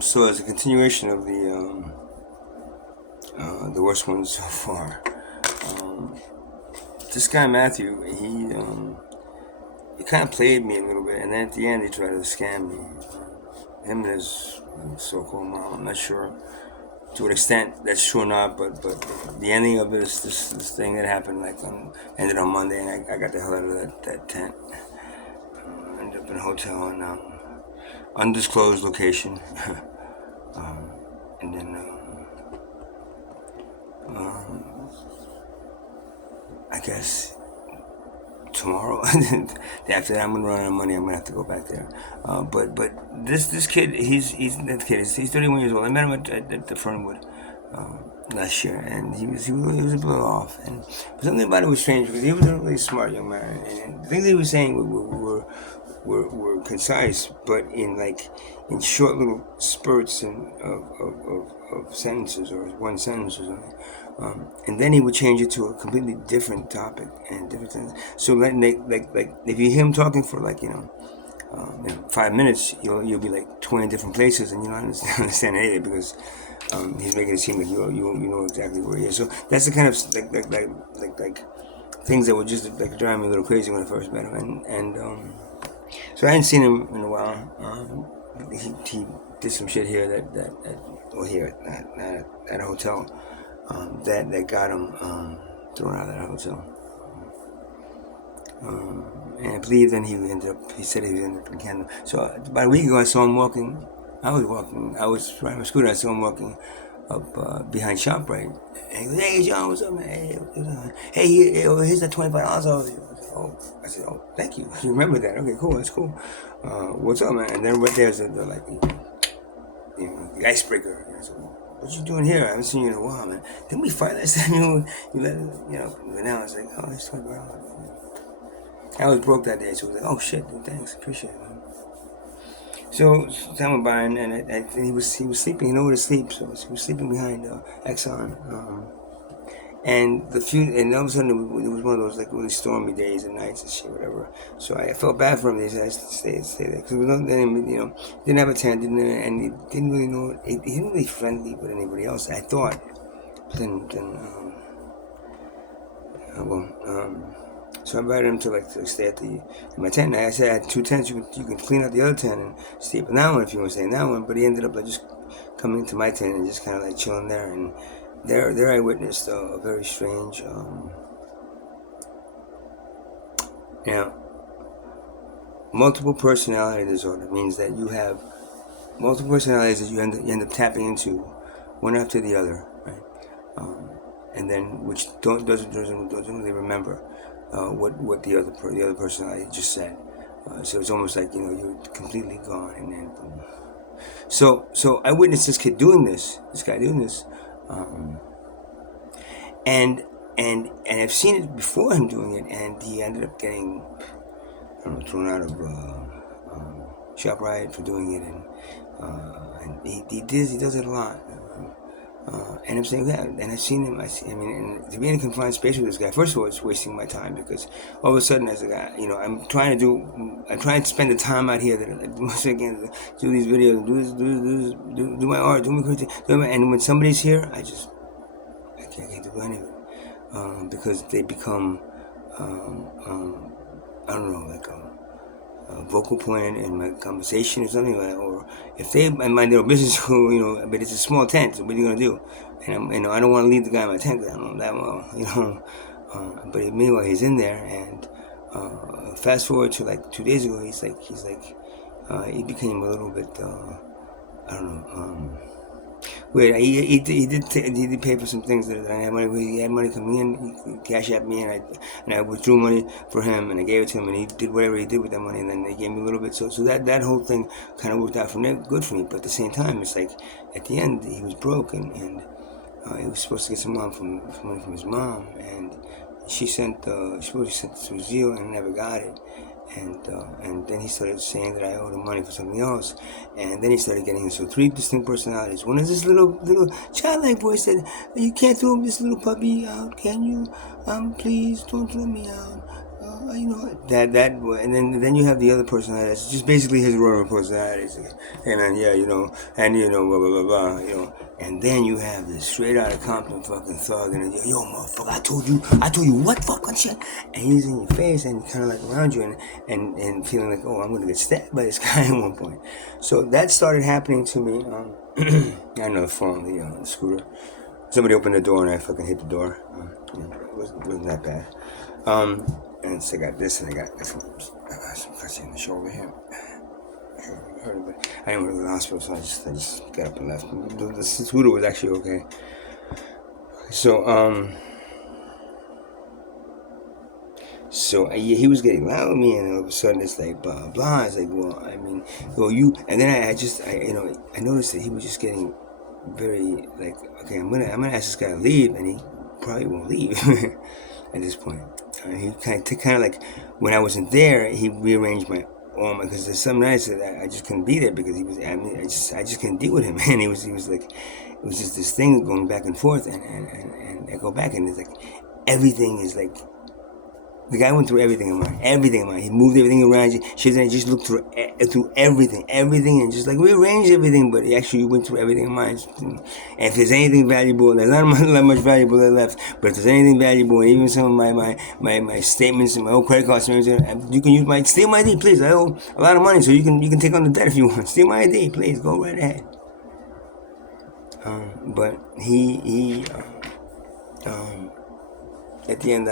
So as a continuation of the worst one so far, um, this guy Matthew, he kind of played me a little bit, and then at the end he tried to scam me. Him and his so-called mom. I'm not sure to what extent that's true or not, but the ending of this thing that happened ended on Monday, and I got the hell out of that tent. Ended up in a hotel in undisclosed location, and then I guess tomorrow. After that, I'm gonna run out of money. I'm gonna have to go back there. But this kid, he's 31 years old. I met him at the Fernwood last year, and he was a bit off. And but something about it was strange because he was a really smart young man, and the things he was saying were concise, but in short little spurts of sentences or one sentence or something. And then he would change it to a completely different topic and different things. So like if you hear him talking for 5 minutes, you'll be like 20 different places, and you don't understand any of it because he's making it seem like you know exactly where he is. So that's the kind of like things that would just like drive me a little crazy when I first met him, and so I hadn't seen him in a while. He did some shit here at a hotel that got him thrown out of that hotel. And I believe then he said he ended up in Canada. So about a week ago I saw him walking. I was riding my scooter. I saw him walking up behind ShopRite. And he goes, "Hey John, what's up, man? Here's that $25 over here." I said, "Oh, thank you. You remember that? Okay, cool. That's cool. What's up, man?" And then right there's the icebreaker. And I said, "What you doing here? I haven't seen you in a while, man. Didn't we fight last time you let But now it's like, oh, it's $25. I was broke that day, so I was like, "Oh shit, dude, thanks, appreciate it, man." So time went by, and he was sleeping. He knew where to sleep, so he was sleeping behind Exxon. And all of a sudden it was one of those like really stormy days and nights and shit, whatever. So I felt bad for him. They said I stay there because didn't have a tent, and he didn't really know. He didn't really friendly with anybody else. I thought. So I invited him to stay in my tent. And I said I had two tents. You can clean out the other tent and sleep in that one if you want to stay in that one. But he ended up just coming into my tent and just kind of like chilling there. And there I witnessed a very strange, multiple personality disorder means that you have multiple personalities that you end up tapping into, one after the other, right? And then which doesn't really remember what the other personality just said. So it's almost like you're completely gone, and then boom. So I witnessed this guy doing this, and I've seen it before him doing it, and he ended up getting thrown out of ShopRite for doing it, and he does it a lot. And I'm saying that, and I've seen him. And to be in a confined space with this guy, first of all, it's wasting my time because all of a sudden, as a guy, I'm trying to spend the time out here that once again do these videos, do my art, do my crazy, and when somebody's here, I can't do any of it because they become, I don't know, like a vocal point in my conversation or something like that, or if they mind their own business, but it's a small tent, so what are you gonna do? And I don't want to leave the guy in my tent because I don't know that well, but meanwhile he's in there, and fast forward to like 2 days ago, he became a little bit, I don't know. Wait, he did pay for some things that I had money. He had money coming in. He cash at me, and I withdrew money for him, and I gave it to him, and he did whatever he did with that money, and then they gave me a little bit. So that whole thing kind of worked out for me, good for me. But at the same time, it's like at the end he was broke, and he was supposed to get some money from his mom, and she sent it through Zeal and never got it. And then he started saying that I owed him money for something else, and then he started getting into three distinct personalities. One is this little childlike voice that you can't throw this little puppy out, can you? Please don't throw me out. and then you have the other personality that's just basically his normal personality. Hey man, yeah, and blah blah blah blah, and then you have this straight out of Compton fucking thug, and yo motherfucker, I told you what fucking shit, and he's in your face and kind of like around you, and feeling like, oh, I'm gonna get stabbed by this guy at one point. So that started happening to me. I know the phone, the scooter. Somebody opened the door and I fucking hit the door. It wasn't that bad. And so I got this and I got some pussy in the shoulder here. I didn't want to go to the hospital, so I just got up and left. The scooter was actually okay. So he was getting loud with me, and all of a sudden it's like blah blah. It's like, you. And then I noticed that he was just getting very like, okay, I'm gonna ask this guy to leave, and he probably won't leave at this point. He kind of like, when I wasn't there, he rearranged my arm, because there's some nights that I just couldn't be there because he was. I just couldn't deal with him, and he was like, it was just this thing going back and forth, and I go back, and it's like everything is like. The guy went through everything in mine. He moved everything around. She just looked through everything, and just like rearranged everything. But he actually went through everything in mine. And if there's anything valuable, there's not much valuable left. But if there's anything valuable, and even some of my statements and my old credit card statements, you can use steal my ID, please. I owe a lot of money, so you can take on the debt if you want. Steal my ID, please. Go right ahead. But he at the end,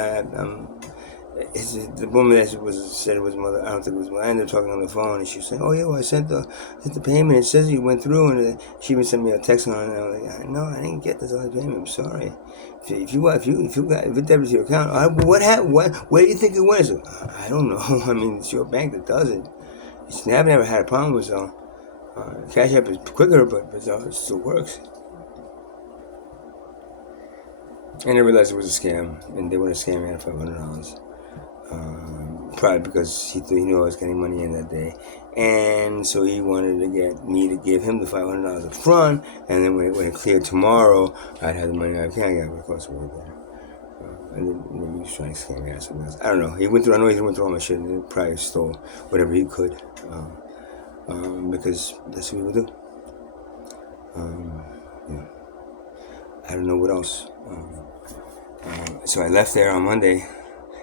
the woman that said it was mother, I don't think it was mother. I ended up talking on the phone, and she was saying, "Oh yeah, well I sent the payment. It says you went through," and she even sent me a text on it. And I was like, "No, I didn't get this other payment. I'm sorry. If it debits your account, where do you think it went?" I don't know. I mean, it's your bank that does it. I've never had a problem with it. Cash App is quicker, but it still works. And I realized it was a scam, and they were to scam me out of $500. Probably because he knew I was getting money in that day, and so he wanted to get me to give him the $500 up front, and then when it cleared tomorrow, I'd have the money. I got across the world there. And then maybe he was trying to scam me out of something else. I don't know. I know he went through all my shit, and he probably stole whatever he could, because that's what he would do. I don't know what else. So I left there on Monday.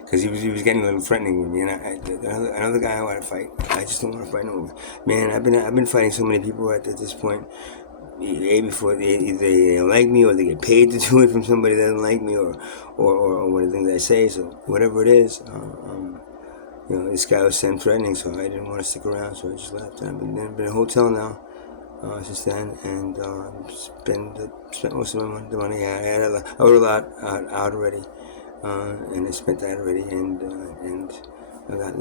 Because he was getting a little threatening with me, and another guy I want to fight. I just don't want to fight no more. Man, I've been fighting so many people at this point. Before either they don't like me, or they get paid to do it from somebody that doesn't like me, or one of the things I say. So whatever it is, this guy was threatening, so I didn't want to stick around, so I just left. And I've been in a hotel now since then, and spent most of the money. I owed a lot out already. And I spent that already, and I got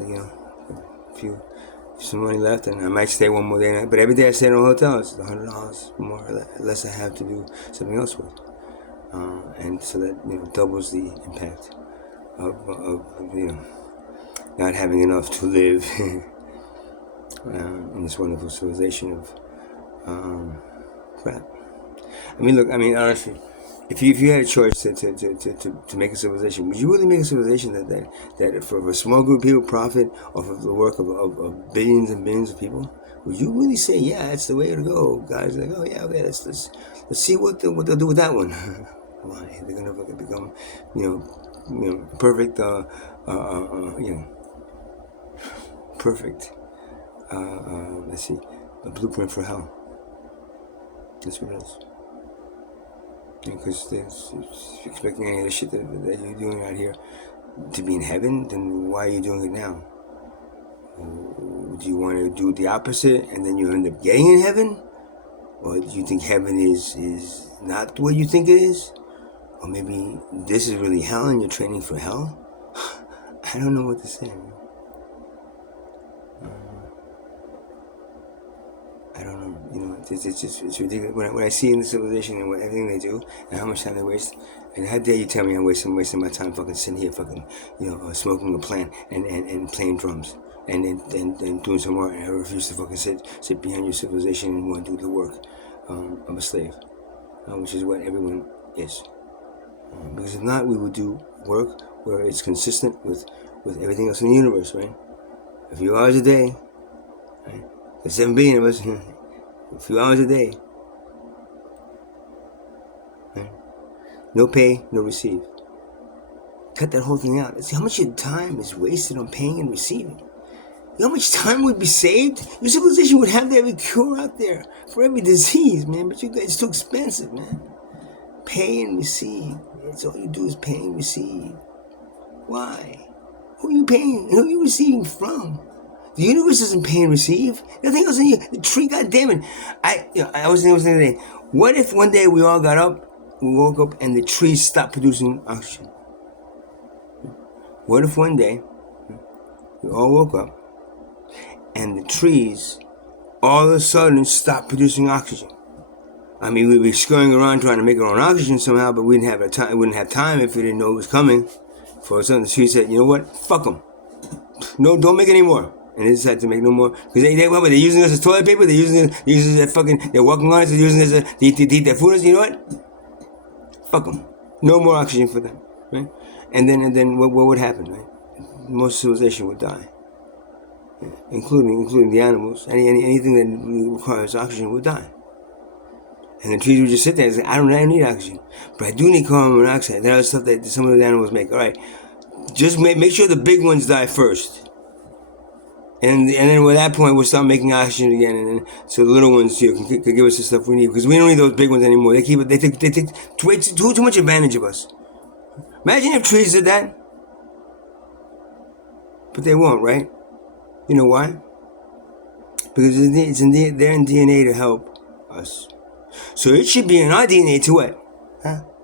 some money left, and I might stay one more day. But every day I stay in a hotel, it's $100 more or less I have to do something else with, and so that doubles the impact of not having enough to live in this wonderful civilization of crap. Honestly. If you had a choice to make a civilization, would you really make a civilization that for a small group of people profit off of the work of billions and billions of people? Would you really say, yeah, that's the way to go? Guys like, oh yeah, okay, let's see what they'll do with that one. Why? They're gonna become, perfect, perfect. Let's see, a blueprint for hell. That's what it is. Because if you're expecting any of the shit that you're doing out here to be in heaven, then why are you doing it now? Do you want to do the opposite and then you end up getting in heaven? Or do you think heaven is not what you think it is? Or maybe this is really hell and you're training for hell? I don't know what to say. I don't know, it's ridiculous. When I see in the civilization and everything they do, and how much time they waste, and how dare you tell me I'm wasting my time fucking sitting here fucking, smoking a plant and playing drums and doing some work, and I refuse to fucking sit behind your civilization and want to do the work of a slave, which is what everyone is. Because if not, we would do work where it's consistent with with everything else in the universe, right? A few hours a day, right? There's 7 billion of us, a few hours a day, right? No pay, no receive. Cut that whole thing out. See how much your time is wasted on paying and receiving. You know how much time would be saved? Your civilization would have every cure out there for every disease, man. But you guys, it's too expensive, man. Pay and receive. That's all you do is pay and receive. Why? Who are you paying? Who are you receiving from? The universe doesn't pay and receive. Nothing else in you. The tree, goddammit. I was thinking today. What if one day we all got up, we woke up, and the trees stopped producing oxygen? What if one day we all woke up and the trees all of a sudden stopped producing oxygen? I mean, we'd be scurrying around trying to make our own oxygen somehow, but we wouldn't have time if we didn't know it was coming. For a sudden, the tree said, "You know what? Fuck them. No, don't make any more." And they decided to make no more because they're using us as toilet paper. They're using us as they're walking on us. They're using us to eat their food. You know what? Fuck them. No more oxygen for them, right? And then what would happen, right? Most civilization would die, including the animals. Anything that requires oxygen would die. And the trees would just sit there and say, I don't need oxygen, but I do need carbon monoxide. That other stuff that some of the animals make. All right, just make sure the big ones die first. And then at that point, we'll start making oxygen again, and then, so the little ones can give us the stuff we need, because we don't need those big ones anymore. They take too much advantage of us. Imagine if trees did that. But they won't, right? You know why? Because they're in DNA to help us. So it should be in our DNA to what?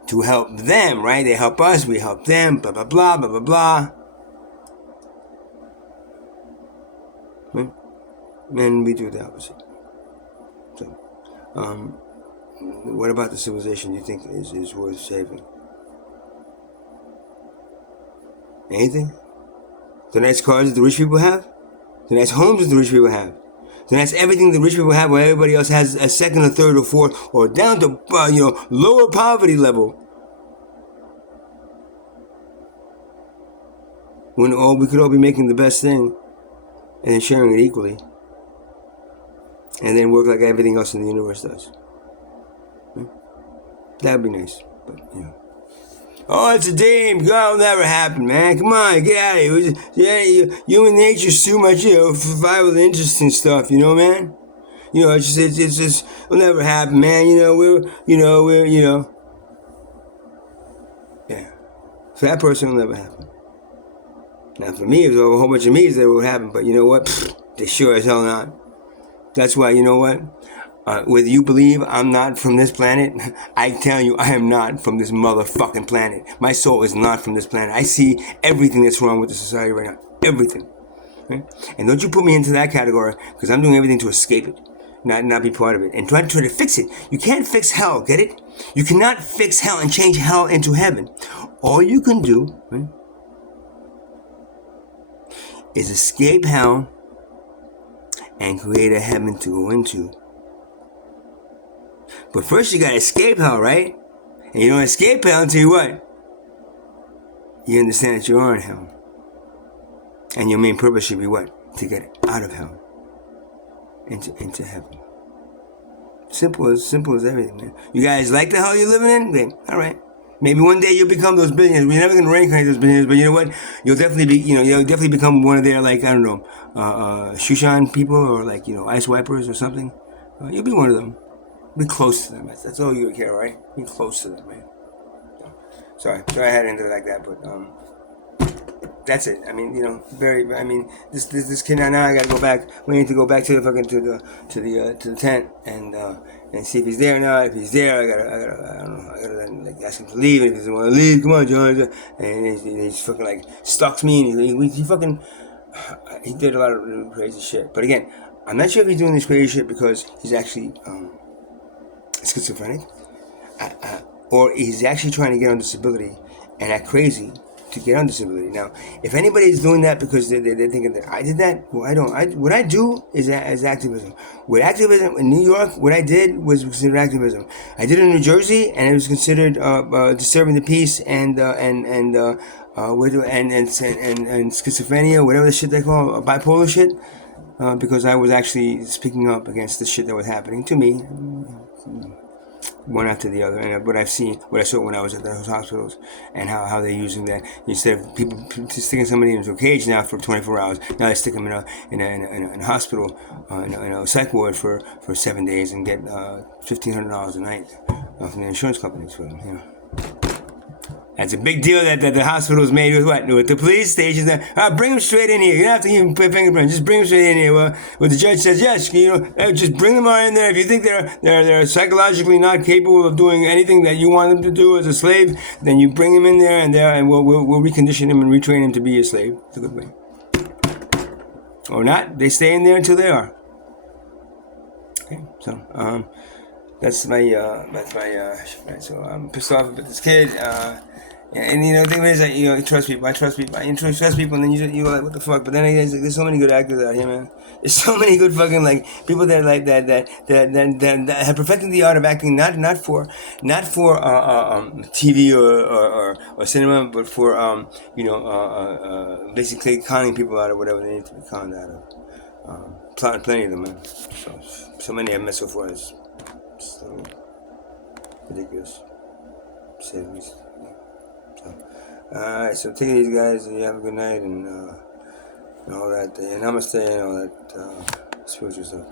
To help them, right? They help us, we help them, blah, blah, blah, blah, blah, blah. Right? And we do the opposite. So, what about the civilization you think is worth saving? Anything? The nice cars that the rich people have? The nice homes that the rich people have? The nice everything the rich people have where everybody else has a second or third or fourth or down to, lower poverty level? When we could all be making the best thing and then sharing it equally. And then work like everything else in the universe does. That'd be nice, but, Oh, it's a dream. That'll never happen, man. Come on, get out of here. Human nature's too much, survival interest and stuff, man. It's just, it'll never happen, man. Yeah. For that person, it'll never happen. Now, for me, it was a whole bunch of me's that would happen, but you know what? They sure as hell not. That's why, you know what? Whether you believe I'm not from this planet, I tell you I am not from this motherfucking planet. My soul is not from this planet. I see everything that's wrong with the society right now. Everything. Okay? And don't you put me into that category, because I'm doing everything to escape it, not be part of it. And try to fix it. You can't fix hell, get it? You cannot fix hell and change hell into heaven. All you can do, right, is escape hell and create a heaven to go into. But first you gotta escape hell, right? And you don't escape hell until you what? You understand that you are in hell. And your main purpose should be what? To get out of hell. Into heaven. Simple as everything, man. You guys like the hell you're living in? Then, alright. Maybe one day you'll become those billionaires. We're never gonna reincarnate those billionaires, but you know what? You'll definitely be, you'll definitely become one of their, like, I don't know, Shushan people, or like, ice wipers or something. You'll be one of them. Be close to them. That's all you care, right? Be close to them, man. Sorry I had to end it like that, but that's it. I mean, this kid now I gotta go back. We need to go back to the fucking to the tent and see if he's there or not. If he's there, I gotta then, like, ask him to leave. And if he doesn't want to leave, come on, John. And he's fucking like stalks me, and he did a lot of really crazy shit. But again, I'm not sure if he's doing this crazy shit because he's actually schizophrenic, or he's actually trying to get on disability and act crazy to get on disability. Now, if anybody's doing that because they're thinking that I did that, well, I don't. What I do is activism. With activism in New York, what I did was considered activism. I did it in New Jersey, and it was considered disturbing the peace and schizophrenia, whatever the shit they call bipolar shit, because I was actually speaking up against the shit that was happening to me, one after the other. And what I saw when I was at those hospitals, and how they're using that instead of people sticking somebody into a cage now for 24 hours, now they stick them in a hospital, in a psych ward for 7 days and get $1,500 a night from the insurance companies for them. You know. That's a big deal that the hospitals made with what? With the police stations. Bring them straight in here. You don't have to even put fingerprints. Just bring them straight in here. Well, the judge says, yes, just bring them on in there. If you think they're psychologically not capable of doing anything that you want them to do as a slave, then you bring them in there and we'll recondition them and retrain them to be a slave. It's a good way. Or not. They stay in there until they are. Okay, so that's my so I'm pissed off about this kid. And the thing is that you trust people. I trust people. You trust people, and then you go like, what the fuck? But then there's so many good actors out here, man. There's so many good fucking people that like that have perfected the art of acting, not for TV or cinema, but for basically conning people out of whatever they need to be conned out of. Plenty of them, man. So many I've met so far. It's so ridiculous. To say the least. Alright, so take it easy, guys. You have a good night and all that. And namaste and all that spiritual stuff.